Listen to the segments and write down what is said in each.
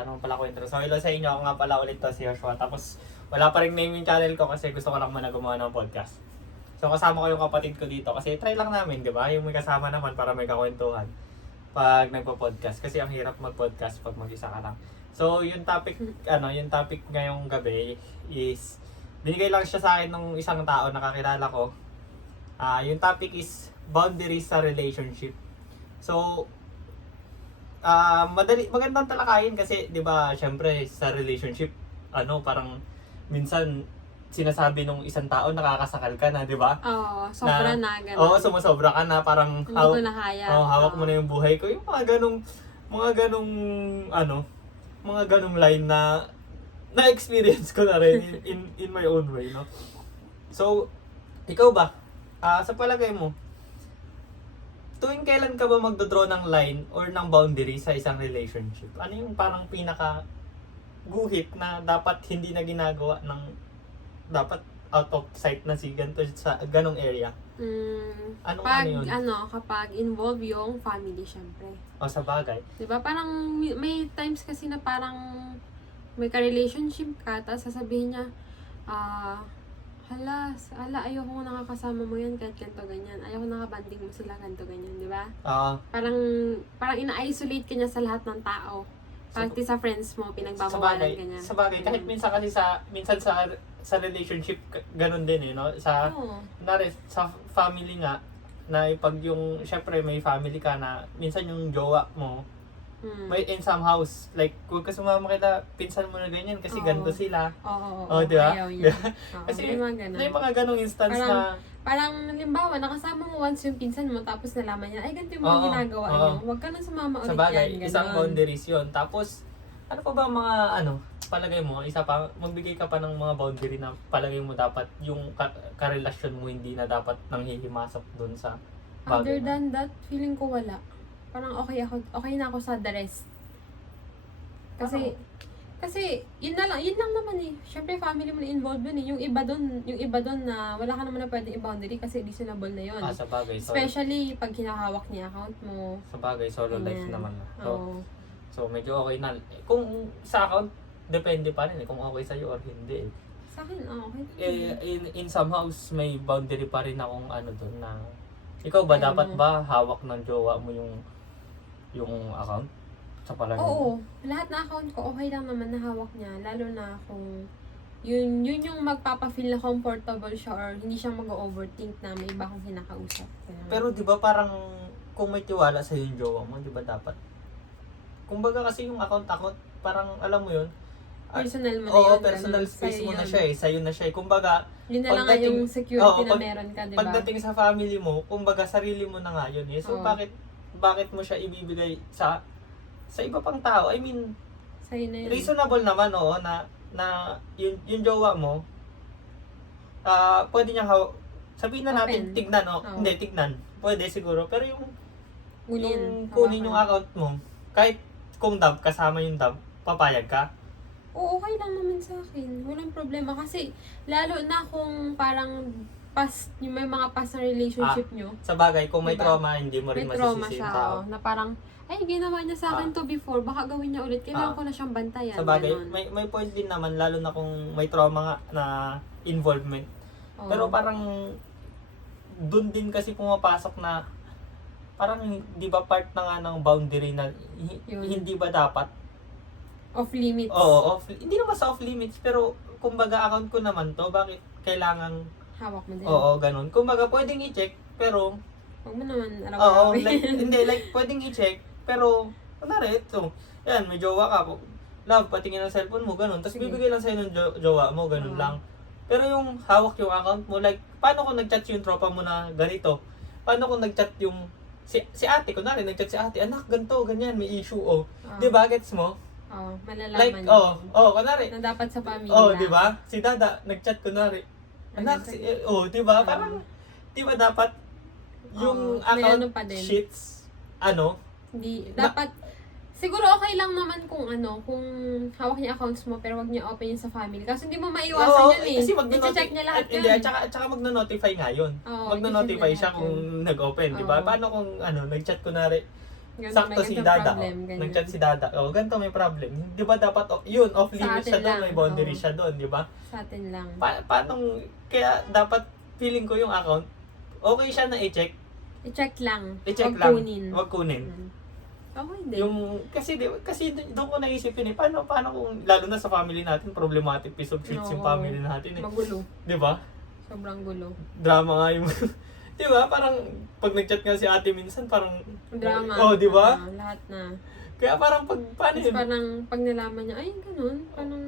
wala naman pala kwento. So hello sa inyo, ako nga pala ulit to si Joshua. Tapos wala pa rin name yung channel ko kasi gusto ko lang muna gumawa ng podcast. So kasama ko yung kapatid ko dito kasi try lang namin, di ba? Yung may kasama naman para may kakwentuhan pag nagpo-podcast. Kasi ang hirap mag-podcast pag mag-isa ka lang. So yung topic ngayong gabi is binigay lang siya sa akin ng isang tao na kakilala ko. Yung topic is boundaries sa relationship. So magandang talakayin kasi 'di ba, syempre sa relationship parang minsan sinasabi nung isang tao nakakasakal ka na, 'di ba? Oo, sobra na ganun. Oo, sumusobra ka na, parang hindi ko na kaya. hawak mo na yung buhay ko. Yung mga ganong line na na-experience ko na rin in my own way, no? So, ikaw ba? Sa palagay mo, tuwing kailan ka ba magdodraw ng line or ng boundary sa isang relationship? Ano yung parang pinaka guhit na dapat hindi na ginagawa ng dapat out of sight na si ganito sa ganong area? Kapag involve yung family, syempre. O sa bagay. Diba? Parang may times kasi na parang may ka-relationship ka, tapos sasabihin niya, ayoko nakakasama mo yan kahit ganito ganyan. Ayoko nakabanding mo sila ganito ganyan, di ba? Parang ina-isolate ka niya sa lahat ng tao. Pati sa friends mo, pinagbabawalan ganyan. Sa bagay, kahit minsan kasi sa relationship, ganun din no? Sa family nga, na pag yung, syempre may family ka na, minsan yung jowa mo, may in some house, like, huwag ka sumama kita, pinsan mo na ganyan kasi ganito sila. Oo, di ba? ayaw niya. Kasi may mga ganong instance na, parang, halimbawa, nakasama mo once yung pinsan mo, tapos nalaman niya, ay, ganito yung mga ginagawa niyo. Huwag ka nang sumama ulit sa bagay, yan. Isang boundaries yun. Tapos, ano pa ba mga, palagay mo, isa pa, magbigay ka pa ng mga boundary na palagay mo dapat yung karelasyon mo hindi na dapat nanghihimasok dun sa bagay. Other than that, feeling ko wala. Parang okay na ako sa the rest. Kasi yun lang naman eh. Syempre family mo na involved dun eh. Yung iba dun na wala ka naman na pwedeng i-boundary kasi reasonable na yun. Sa bagay. Especially pag hinahawak niya account mo. Sa bagay, solo life naman. So medyo okay na. Kung sa account, depende pa rin eh kung okay sa'yo or hindi eh. Sa akin, okay. In some house, may boundary pa rin akong dun na ikaw ba, dapat ba hawak ng jowa mo yung account sa palagay? Oo, lahat na account ko okay lang naman na hawak niya, lalo na kung yun yung magpapa-feel na comfortable siya or hindi siya mag-overthink na may iba kang kinakausap. Pero 'di ba parang kung may tiwala sa yung jowa mo, 'di ba dapat? Kumbaga kasi yung account parang alam mo yun, personal mo na yun. yun. Personal space mo na siya eh. Sa'yo na siya eh. Kumbaga, yun na lang yung security na meron ka, di ba? Pagdating sa family mo, kumbaga sarili mo na nga yun eh. So bakit mo siya ibibigay sa iba pang tao? I mean, sa'yo na yun. Reasonable naman na yung jowa mo, pwede niya sabihin na natin, tignan Hindi, tignan. Pwede siguro. Pero yung kunin yung account mo, kahit kung kasama yung papayag ka? Oo, okay lang naman sa akin. Walang problema. Kasi, lalo na kung parang may mga past na relationship nyo. Sa bagay, kung may trauma, hindi mo rin masisisi yung tao. Na parang, ay, ginawa niya sa akin to before, baka gawin niya ulit. Kailangan ko na siyang bantayan. Sa bagay, may point din naman, lalo na kung may trauma nga na involvement. Pero parang, dun din kasi pumapasok na, parang, di ba part na nga ng boundary na, hindi ba dapat off limits? Oo, hindi naman sa off limits, pero kumbaga account ko naman to, bakit kailangan hawak mo din? Oo, ganun. Kumbaga pwedeng i-check, pero huwag mo naman like pwedeng i-check, pero kunwari ito, yan, may jowa ka, love, patingin ang cellphone mo, ganun, tapos bibigay lang sa'yo ng jowa mo, ganun lang. Pero yung hawak yung account mo, like, paano kung nag-chat yung tropa mo na ganito? Paano kung nag-chat yung si ate, kunwari nag-chat si ate, anak, ganito, ganyan, may issue, diba, gets mo? Malalaman like, kunwari. Na dapat sa pamilya. Di ba? Si Dada, nag-chat kunwari. Anak, di ba? Parang, di ba dapat yung account sheets, Hindi, dapat, siguro okay lang naman kung hawak niya accounts mo, pero wag niya open yun sa family. Kasi hindi mo maiwasan yun eh. Kasi i-check niya lahat yun. At saka magno-notify nga yun. Magno-notify siya kung nag-open, di ba? Paano kung, nag-chat kunwari, Ganun, sakto may si ganitong Dada. problem, ganyan. Nag-chat si Dada. Ganito may problem. Di ba dapat, yun, off limit Sa siya atin doon, lang, may boundary oo. siya doon, di ba? Sa atin lang. Paano, kaya dapat feeling ko yung account, okay siya na i-check. I-check lang. I-check Huwag lang. kunin. Wag kunin. Okay din. Kasi doon ko naisip yun eh, paano kung, lalo na sa family natin, problematic piece of shit yung Oo. family natin eh. Magulo. Di ba? Sobrang gulo. Drama nga yung, di ba? Parang, pag nag-chat nga si ate minsan, parang, Drama. oh, di ba? Lahat na. Kaya parang paano Tapos yun? parang pag nalaman niya, ay ganun. Parang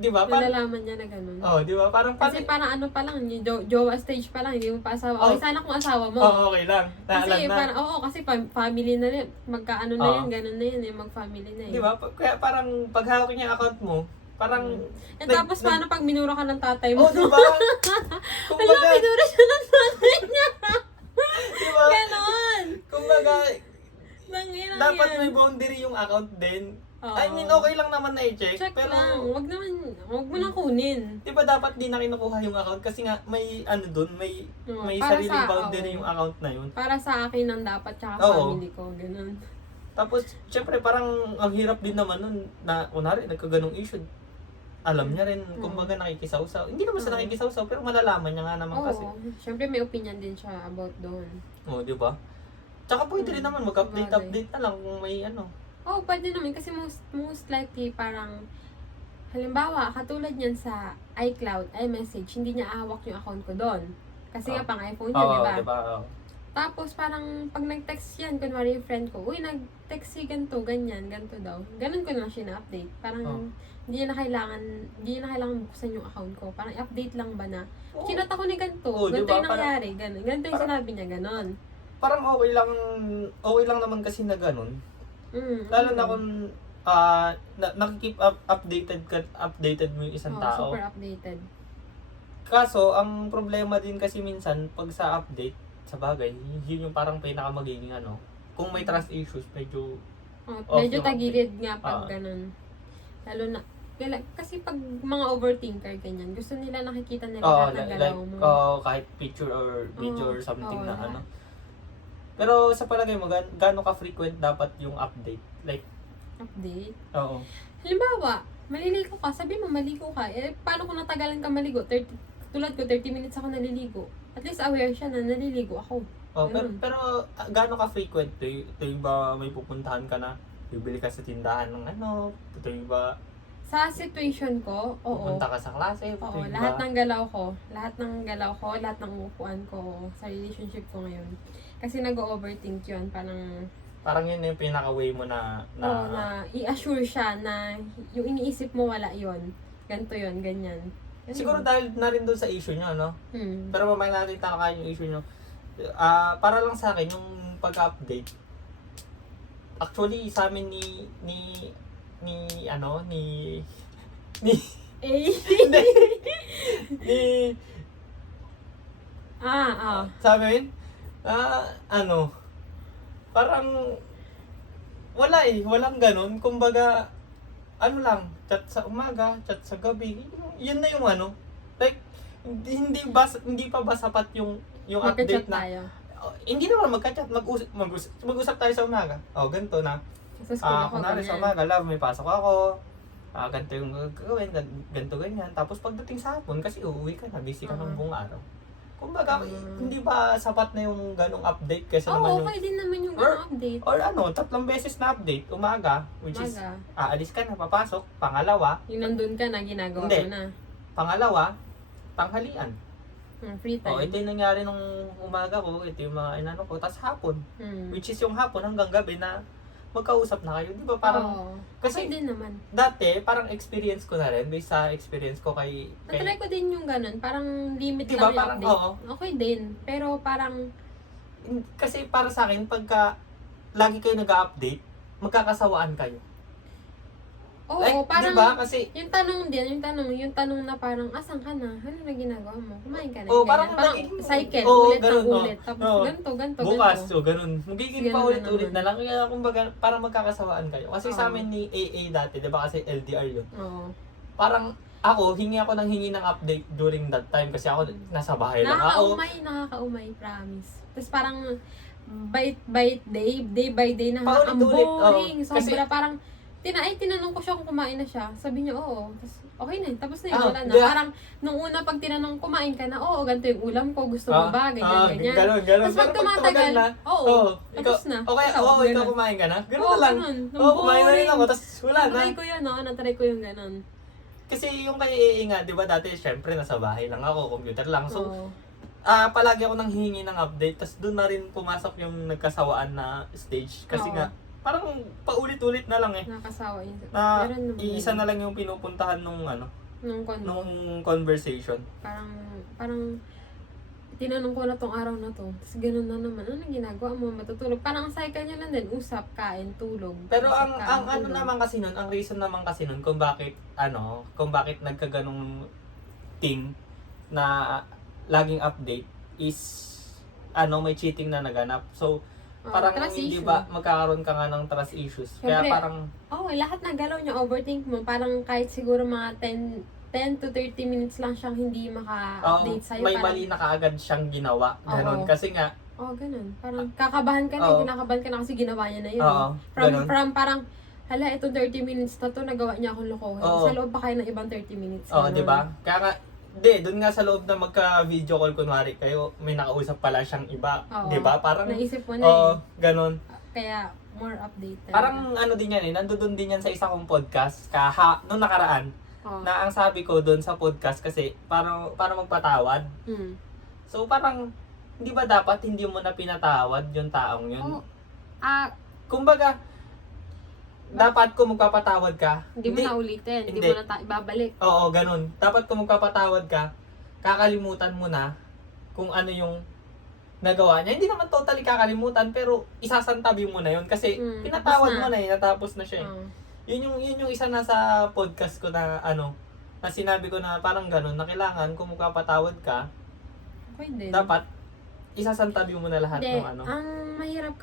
Di ba? nalalaman niya na ganun. Oh, di ba? Parang Kasi parang ano pa lang, yung jowa stage pa lang, hindi mo pa asawa. Okay, sana kung asawa mo. okay lang. Kasi Naalam na. parang, kasi family na rin. Magkaano na Oo. yan, ganun na yan eh, mag-family na eh. Di ba? Kaya parang paghawak niya account mo, parang Eh tapos paano pag minura ka ng tatay mo? Oh, di ba? Alam, Kumbaga, minura siya ng tatay niya. di ba? Ganon. Kumbaga, Nangyayari dapat yan. may boundary yung account din. Oo. I mean, okay lang naman na i-check. Check pero, lang. Wag mo nang kunin. di ba dapat di na kinukuha yung account? Kasi nga, may ano dun, may Para sariling sa- boundary oo. yung account na yun. Para sa akin ang dapat, tsaka Oo. family ko. Ganun. Tapos, syempre, parang ang hirap din naman nun na, kunwari, nagkaganong issue. Alam niya rin, kumbaga nakikisawsaw. Hindi naman sa nakikisawsaw, pero malalaman niya nga naman kasi. Oo. Siyempre may opinion din siya about doon. Oo, di ba? Tsaka pwede rin naman mag-update Bagay. na lang kung may ano. Oo, pwede naman. Kasi most likely parang, halimbawa, katulad niyan sa iCloud, iMessage, hindi niya ahawak yung account ko doon. Kasi nga pang iPhone niya, di ba? di ba? Tapos parang pag nag-text yan, kunwari yung friend ko, uy, nag-text si ganito, ganyan, ganito daw. Ganun ko lang siya na-update. Parang hindi na kailangan buksan yung account ko. Parang update lang ba na, chinat ako ni ganito, Oo, ganito diba? yung nangyari, ganun. Ganito yung sinabi niya, ganun. Parang okay lang naman kasi na ganun. Lalo na kung updated mo yung isang tao. Super updated. Kaso, ang problema din kasi minsan, pag sa update, sa bagay, yun yung parang pinaka magiging ano. Kung may trust issues, medyo off Medyo yung tagilid nga pag Ah. ganun. Lalo na, kasi pag mga overthinker ganyan, gusto nila nakikita nila Oo, lahat ng like, galaw mo. kahit picture or video or something na lahat. ano. Pero sa palagay mo, gaano ka-frequent dapat yung update? Like, Update. oo. Halimbawa, maliligo ka, sabi mo maligo ka, paano kung natagalan ka maligo? Tulad ko, 30 minutes ako naliligo. At least aware siya na naliligo ako. Oh, pero, Ganun. gaano ka-frequent? Ito ba may pupuntahan ka na? Bibili ka sa tindahan ng ano? Ito ba Sa situation ko, oo. pupunta ka sa klase? Ito Oo, ba? lahat ng galaw ko, lahat ng upuan ko sa relationship ko ngayon. Kasi nag-overthink yun, Parang yun yung pinaka-way mo na na i-assure siya na yung iniisip mo wala yun. Ganto yun, ganyan. Ganun. siguro dahil na rin doon sa issue nyo, no? Pero mamaya natin talakayin yung issue nyo. Para lang sa akin, yung pag-update, actually, sa amin ni Eh. hindi, ni, sa amin, parang, walang ganun. Kumbaga, ano lang, chat sa umaga, chat sa gabi, yun na yung ano, like, hindi pa ba sapat yung Magka-chat update na, tayo. hindi naman magka-chat, mag-usap tayo sa umaga. Ganito na. Sa school ako, Kunwari sa ganyan. umaga, love, may pasok ako. Ganito yung gagawin, ganito ganyan. Tapos pagdating sa hapon, kasi uuwi ka na, busy ka ng buong araw. Kumbaga, hindi ba sapat na yung ganong update? Kasi naman yung, Okay din naman yung ganong update. or 3 beses na update, umaga, which is, Umaga. aalis ka na, papasok. Pangalawa, Yung nandun ka na, ginagawa Hindi. mo na. pangalawa, tanghalian. Free time. Ito yung nangyari nung umaga ko, ito yung mga inano ko, tapos hapon. Which is yung hapon hanggang gabi na magkausap na kayo. Di ba parang, Oo. kasi Okay din naman. dati, parang experience ko na rin, based sa experience ko kay Natry ko din yung ganun. Parang limit Diba, lang yung parang, update. oo. Okay din. Pero parang, kasi para sa akin, pagka lagi kayo nag-update, magkakasawaan kayo. oo, Like, parang, diba? Kasi, yung tanong na parang, asan ka na? Ano na ginagawa mo? Kumain ka na? Oo, Ganyan. parang parang naging- cycle, oo, ulit ganun, ng ulit. Tapos oo. ganito, bukas, ganito. ganun. Magiging Ganun na paulit-ulit naman. na lang. Kaya kumbaga, parang magkakasawaan kayo. Kasi sa Oo. amin ni AA dati, di ba kasi LDR yun. Oo. Parang, hingi ako ng update during that time kasi ako nasa bahay lang ako. Nakakaumay, promise. Tapos parang, by day by day na ang Paulit-ulit, boring. oo. Kasi- Sobra parang, tinanong ko siya kung kumain na siya. Sabi niya, oo. Tapos, okay na yun. Tapos na yun, wala na. Yeah. Parang, nung una pag tinanong, kumain ka na, oo, ganito yung ulam ko, gusto mo ba? Ganyan. Ganun. Tapos Pero pag pag tumatagal, na, oo, tapos ikaw, na. Okay, Ikaw, ikaw ganun. kumain ka na? Ganun Oo, na lang. ganun. Oo, kumain na rin Boring. ako, tapos wala na. Natry ko yun, no? Natry ko yung ganun. Kasi yung kay Inga, di ba dati, syempre, nasa bahay lang ako, computer lang. So, Oo. palagi ako nang hihingi ng update, tapos doon na rin pumasok yung nagkasawaan na stage. Kasi Oo. nga, parang paulit-ulit na lang eh. Nakasawa yun. Na Meron naman iisa ganun. na lang yung pinupuntahan nung Nung conversation. parang tinanong ko na tong araw na to. Tapos ganun na naman. Ano ginagawa mo? Matutulog. Parang ang cycle niya lang din. Usap, kain, tulog. Pero Usap, ang kain, ano tulog. naman kasi nun, ang reason naman kasi nun kung bakit nagkaganong thing na laging update is may cheating na naganap. So, parang trust hindi issue. ba magkakaroon ka nga ng trust issues. Kaya Siyempre, parang lahat ng galaw niya, overthink mo. Parang kahit siguro mga 10 to 30 minutes lang siyang hindi maka-update sa'yo. may parang, mali na kaagad siyang ginawa. Ganon. Oo. Kasi nga, ganun. Parang kakabahan ka na, Oo. kinakabahan ka na kasi ginawa niya na yun. oo, ganon. From parang, hala, itong 30 minutes na to, nagawa niya akong lokohin. Oo. Sa loob pa kayo ng ibang 30 minutes. Oo, ganun. di ba? Kaya nga, doon nga sa loob na magka-video call kunwari kayo, may nakausap pala siyang iba. Oo. Di ba? Parang, Naisip mo na oo, ganon. Kaya, more updated. Parang ano din yan nandoon din yan sa isa kong podcast, nung nakaraan, Oo. na ang sabi ko doon sa podcast kasi, para magpatawad. Hmm. So parang, hindi ba dapat hindi mo na pinatawad yung taong yun? Oo. Kumbaga, dapat kung magpapatawad ka, Hindi mo na ulitin. Hindi Hindi. mo na ibabalik. Oo, ganun. Dapat kung magpapatawad ka, kakalimutan mo na kung ano yung nagawa niya. Hindi naman totally kakalimutan, pero isasantabi mo na yun kasi pinatawad tapos na. mo na natapos na siya. Oo. Yun yung isa na sa podcast ko na na sinabi ko na parang ganun, na kailangan kung magpapatawad ka, Okay din. dapat isasantabi mo na lahat Hindi, ng ang mahirap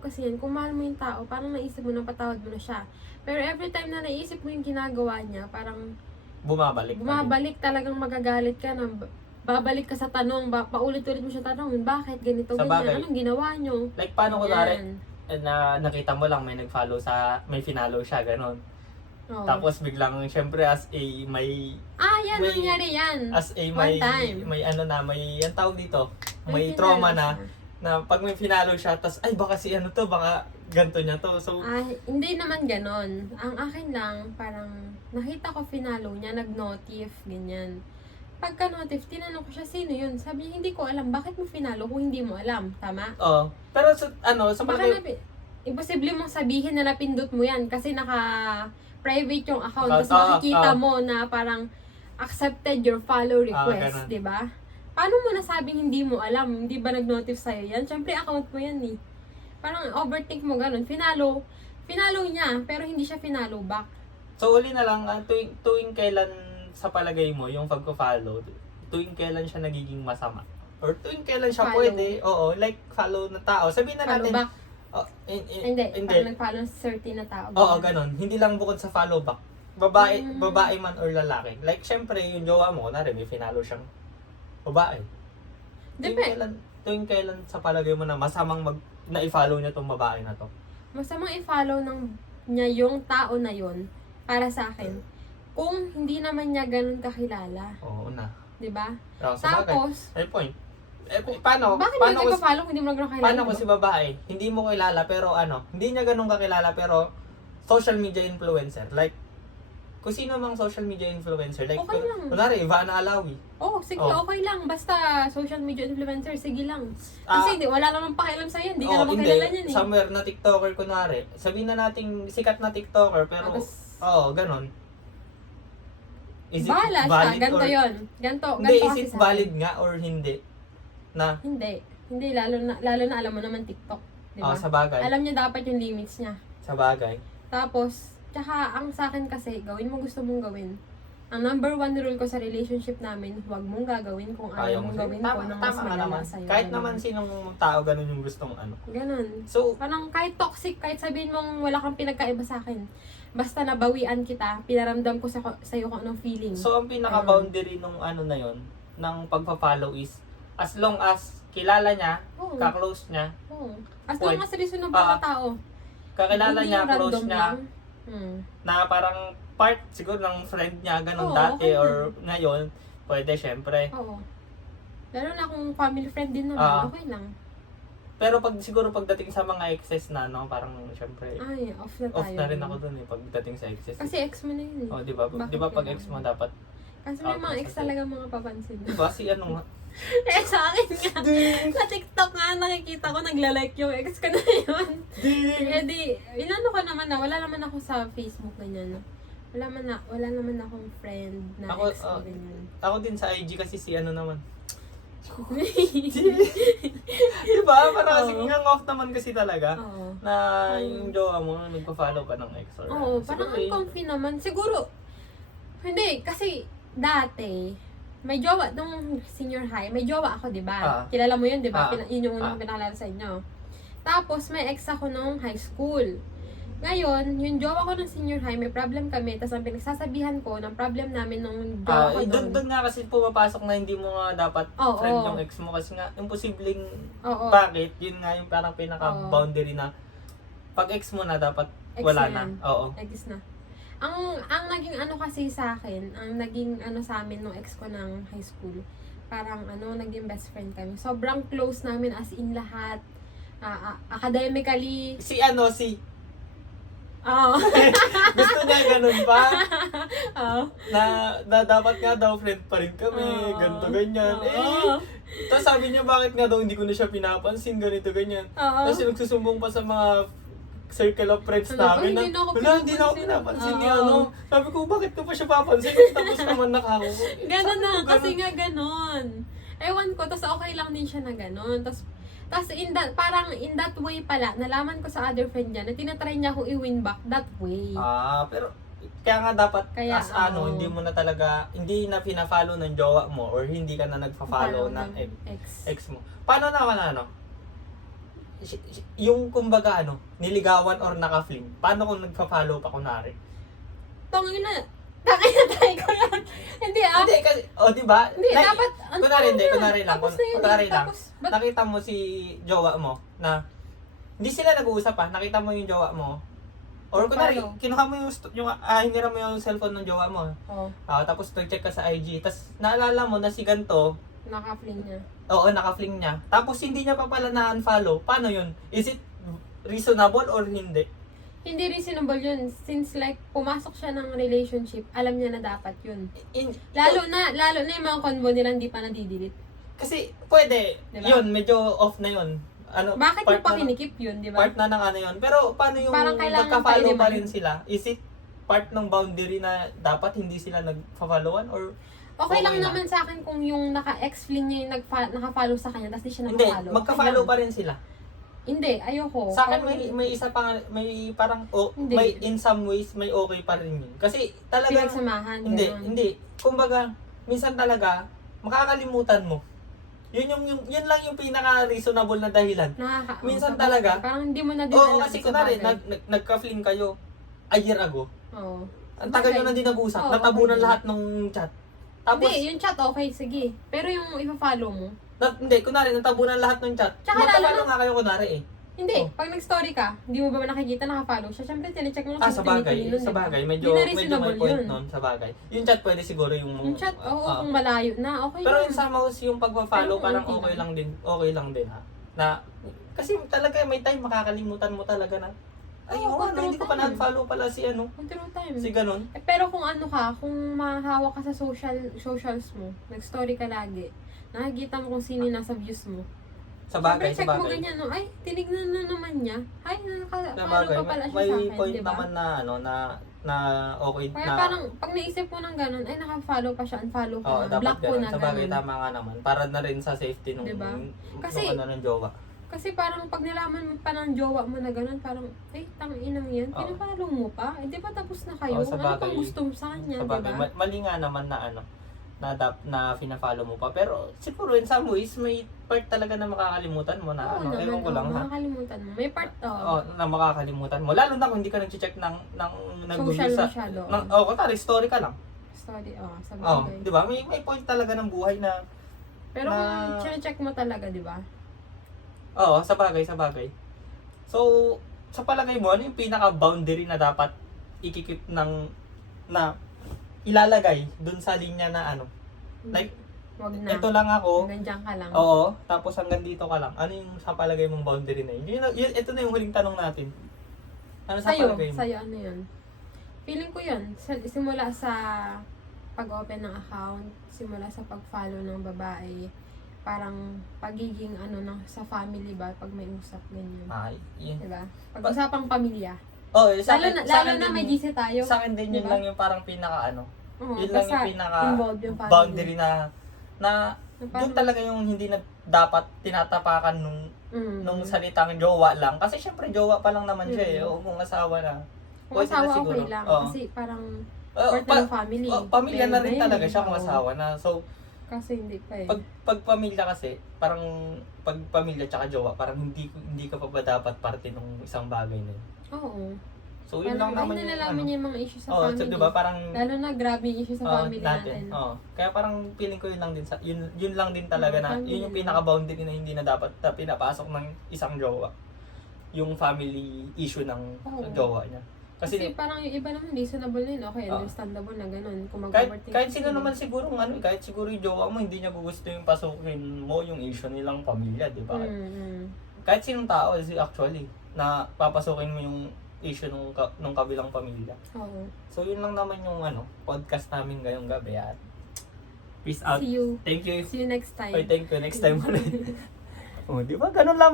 kasi niyan, kung mahal mo yung tao, parang naisip mo na patawad mo na siya. Pero every time na naisip mo yung ginagawa niya, parang bumabalik. bumabalik talagang magagalit ka na babalik ka sa tanong, paulit-ulit mo siya tanongin, bakit ganito, Sa bagay. ganyan, anong ginawa nyo? Like paano ko Yan. na nakita mo lang may may finalo siya, ganun. Oo. Tapos biglang, syempre as a yan, may- nangyari yan. as a One time. may ang tawag dito, may finalo trauma na, siya. na pag may finalo siya, tas ay baka si baka ganto niya to. So, Hindi naman ganon. Ang akin lang, parang nakita ko finalo niya, nag-notif, ganyan. Pagka-notif, tinanong ko siya, sino yun? Sabi niya, hindi ko alam. Bakit mo finalo kung hindi mo alam? Tama? pero sa Baka palagay, imposible mong sabihin na napindot mo yan kasi naka-private yung account. Account, Tapos makikita oo. mo na parang accepted your follow request, ganun. di ba? Paano mo nasabing hindi mo alam? Hindi ba nag-notif sa'yo yan? Siyempre, account mo yan eh. Parang overthink mo ganun. Finalo niya, pero hindi siya finalo back. so uli na lang, tuwing kailan sa palagay mo yung pagko-follow, tuwing kailan siya nagiging masama? Or tuwing kailan siya Follow. pwede, like follow na tao. Sabihin na Follow natin, back. hindi. Parang nag-follow sa certain na tao. Oo, ganun. Hindi lang bukod sa follow back. Babae, Mm. babae man or lalaki. Like, syempre, yung jowa mo, kunwari, may finalo siyang babae. Tuwing kailan sa palagay mo na masamang na-i-follow niya tong babae na to? Masamang i-follow niya yung tao na yun para sa akin. Kung hindi naman niya ganun kakilala. Oo na. 'Di ba? Sa bagay. Tapos, Ay, point. Paano? bakit Paano mo ko, ipa-follow kung hindi mo ganun kakilala? paano ko diba? si babae? Hindi mo kilala pero hindi niya ganun kakilala pero social media influencer. Like, kung sino mang social media influencer. Like, Okay lang. kunwari, Ivana Alawi. Sige, Oh. okay lang. Basta social media influencer, sige lang. Ah, Kasi wala namang pakialam sa'yo. Hindi ka Oo, naman kilala niyan eh. Somewhere na TikToker, kunwari. Sabihin na nating sikat na TikToker, pero, Tapos, ganon. Is bahala siya. Ganto yun. Ganto Hindi, is kasi it sa akin. valid nga or hindi? Na, Hindi, lalo na alam mo naman TikTok. Di ba? sa bagay. Alam niya dapat yung limits niya. Sa bagay. Tapos, tsaka ang sa akin kasi, gawin mo gusto mong gawin. Ang number one rule ko sa relationship namin, huwag mong gagawin kung ayaw mong gawin ko ng mas Tama nga malala naman. sa'yo. Kahit Ganun. naman sinong tao, ganun yung gustong Ganun. So, Parang kahit toxic, kahit sabihin mong wala kang pinagkaiba sa akin, basta nabawian kita, pinaramdam ko sa'yo kung anong feeling. ang pinaka-boundary nung na yon ng pagpa-follow is, as long as kilala niya, Oo. ka-close niya, Oo. As Pwede. long as reasonable na tao. kakilala Hindi niya, yung close random niya, lang. Hmm. na parang part siguro ng friend niya, ganun Oo, dati okay or ngayon, pwede syempre. Oo. Lalo na kung family friend din naman, Ah. okay lang. Pero siguro pagdating sa mga exes na, no, parang syempre, Ay, off na tayo. off na rin ako dun eh, pagdating sa exes. Kasi ex mo na yun eh. Oh, di ba? Bakit Di ba pag kailangan? ex mo dapat, Kasi may out mga na ex sa- talaga mga papansin. di ba? Si ano nga? Eh, sa akin nga. Ding! Sa TikTok nga, nakikita ko nagla-like yung ex ko na yun. Ding! Eh di, inano ko naman na, wala naman ako sa Facebook ganyan. Wala naman akong friend na Ako, ex ko ganyan. Ako din sa IG kasi si ano naman. Di ba? Parang kasi Oo. hang off naman kasi talaga. Oo. Na yung jowa mo, nagpa-follow pa ng ex or Oo, ano. parang Siguro eh, uncomfy naman. Siguro, hindi, kasi dati, may jowa, nung senior high, may jowa ako, di ba? Ah. Kilala mo yun, di ba? Ah. Yun yung unang Ah. pinakalala sa inyo. Tapos, may ex ako nung high school. Ngayon, yung jowa ko ng senior high, may problem kami. Tapos, ang pinagsasabihan ko ng problem namin nung jowa ko doon. doon nga kasi pumapasok na hindi mo nga dapat Oo. friend yung ex mo kasi nga imposibleng Oo. bakit yun nga yung parang pinaka-boundary na pag ex mo na dapat Ex wala na na. yan. Oo. Ex na. Ang naging ano kasi sa akin, ang naging ano sa amin nung ex ko ng high school, parang ano, naging best friend kami. Sobrang close namin as in lahat. Academically. Si ano, si Oo. gusto niya ganun pa Oo. na dapat nga daw friend pa rin kami, Oo. ganito ganyan. Oo. Tapos sabi niya bakit nga daw hindi ko na siya pinapansin, ganito ganyan. Oo. Tapos nagsusumbong pa sa mga circle of friends Ano, namin na, hindi na ako wala, hindi na ako pinapansin." pinapansin ni Oo. ano. Sabi ko, bakit ko pa siya papansin? Tapos naman nakako. Ganon na, kasi nga ganon. Ewan ko, tapos okay lang din siya na ganon. Tapos parang in that way pala, nalaman ko sa other friend niya na tinatry niya akong i-win back that way. Pero kaya nga dapat Kaya, as ano, oo. hindi mo na talaga, hindi na pina-follow ng jowa mo or hindi ka na nagfa-follow ng ex mo. Paano naman ano? Yung kumbaga ano, niligawan or naka-fling. Paano kung nagfa-follow pa kunwari? Tangin na. Tangin na tayo ko yan. Hindi ah. Hindi kasi, di ba? Hindi, dapat, Kunwari lang, Tapos na yun. kunwari lang. Tapos, ba't- Nakita mo si jowa mo na hindi sila nag-uusap pa, nakita mo yung jowa mo. Or kunwari, Follow. kinuha mo hinira mo yung cellphone ng jowa mo. Oh, Tapos nag-check ka sa IG, tapos naalala mo na si ganto, naka-fling niya. oo, naka-fling niya. Tapos hindi niya pa pala na-unfollow. Paano yun? Is it reasonable or hindi? Hindi reasonable yun. Since like, pumasok siya ng relationship, alam niya na dapat yun. Lalo na yung mga convo nila hindi pa nadidelete. Kasi pwede, Diba? yun, medyo off na yun. Ano, Bakit mo part pa na- kinikip yun, di ba? Part na ng ano yun. Pero paano yung Parang kailangan nagka-follow pa pa i-remind. rin sila? Is it part ng boundary na dapat hindi sila nag-followan or Okay lang na? naman sa akin kung yung naka-ex-fling niya yung naka-follow sa kanya, tapos di siya Hindi, naka-follow. magka-follow Okay pa lang. rin sila. Hindi, ayoko. Sa akin Okay. may isa pa may parang Hindi. may in some ways may okay pa rin yun. Kasi talaga Pinagsamahan. hindi, ganun. hindi. Kumbaga, minsan talaga makakalimutan mo. Yun lang yung pinaka-reasonable na dahilan. Minsan sabagay. talaga. Parang hindi mo na din Oo, alam kasi sa kunwari, bagay. nagka-fling kayo a year ago. Oo. Ang tagal Sabagay. nyo na din nag-usap. Oo, Natabunan okay. lahat ng chat. Tapos, Hindi, yung chat okay, sige. Pero yung ipa-follow mo, hindi, kunwari, natabunan lahat ng chat. Tsaka lalo Magkabalo na- nga kayo kunwari eh. hindi. Oh. Pag nag-story ka, hindi mo ba nakikita nakafollow siya? Siyempre, tine-check mo Sa bagay, sa bagay. Medyo Hindi na may reasonable point yun. nun, sa bagay. Yung chat pwede siguro yung... Yung chat, oo, ah. kung malayo na, okay Pero lang. yung somehow yung pagpa-follow Pero parang okay lang. okay lang din ha. Na, kasi talaga may time makakalimutan mo talaga na, ay, Oo, ano, hindi ko pa time. na-follow pala si ano, Through time. si ganun. Eh, pero kung ano ka, kung mahawak ka sa socials mo, nag-story ka lagi, nakikita mo kung sino yung nasa views mo. Sa bagay, Siyempre, sa check mo bagay. ganyan, no? Ay, tinignan na naman niya. Ay, Sa nakapalo bagay, pa pala siya may sa akin, point di ba? naman na ano, na okay Kaya na... parang, pag naisip mo ng ganun, ay, naka-follow pa siya, unfollow ko Oo, na, dapat block ko ganun. na, Sa bagay, ganun. tama nga naman. Para na rin sa safety nung, Diba? nung Kasi- ano ng jowa. Kasi parang pag nalaman mo pa ng jowa mo na ganun, parang, ay, tang-inang yan, Oo. pinapalo mo pa? Eh, di ba tapos na kayo? Oo, sa Ano bagay. pang gusto mo sa kanya, Sa di bagay, ba? mali nga naman na ano, na fina-follow mo pa. Pero siguro in some ways, may part talaga na makakalimutan mo na Oo ano, naman, ewan ko lang ha. makakalimutan mo. May part, Oo, na makakalimutan mo. Lalo na kung hindi ka nag-check ng social sa... masyado. Kunwari, story ka lang. Study, sa Oo, bagay. di ba? May point talaga ng buhay na Pero na- kung check mo talaga, di ba? Oo, sa bagay. So, sa palagay mo, ano yung pinaka-boundary na dapat ikikip na ilalagay dun sa linya na ano? Like, Wag na. ito lang ako, Hanggang dyan ka lang. oo, tapos hanggang dito ka lang. Ano yung sa palagay mong boundary na yun? Ito na yung huling tanong natin. Ano sa palagay mo? Sa'yo ano yun? Feeling ko yun. Simula sa pag-open ng account, simula sa pag-follow ng babae, parang pagiging sa family ba, pag may usap, ganyan. Ay, yun. Diba? Pag-usapang pamilya. Oh, Lalo na may GC tayo. Sa akin din yun Diba? lang yung parang pinaka ano. Oo, Yun lang basta yung pinaka involved yung family. boundary na yun talaga yung hindi na dapat tinatapakan nung salitang jowa lang. Kasi syempre jowa pa lang naman siya eh. O kung asawa na. Kung pwede na asawa siguro. okay lang. Oo. Kasi parang Oo, part ng family. pamilya na rin Pero talaga yun, siya kung oo. asawa na. So, Kasi hindi pa eh. pag pamilya kasi, parang pag pamilya tsaka jowa, parang hindi ka pa ba dapat parte ng isang bagay na yun. Oo. So, yun lang naman yung nalalaman niya yung mga issue sa Oo, family. so, diba, parang Lalo na grabe yung issue sa family natin. Oo. Kaya parang feeling ko yun lang din yun lang din talaga na Family yun yung na. pinaka-boundary na hindi na dapat na pinapasok ng isang jowa. Yung family issue ng Oo. jowa niya. Kasi Kasi parang yung iba naman reasonable na yun. Okay, Oo. understandable na ganun. Kung kahit mag-overthink sino sila. naman siguro kahit siguro yung jowa mo hindi niya gusto yung pasukin mo yung issue nilang pamilya, di ba? Kahit sinong tao actually na papasukin mo yung issue nung kabilang pamilya. Oo. So yun lang naman yung podcast namin ngayong gabi at peace out. See you. Thank you. See you next time. Thank you. Next time ulit. Oh, di ba? Ganun lang.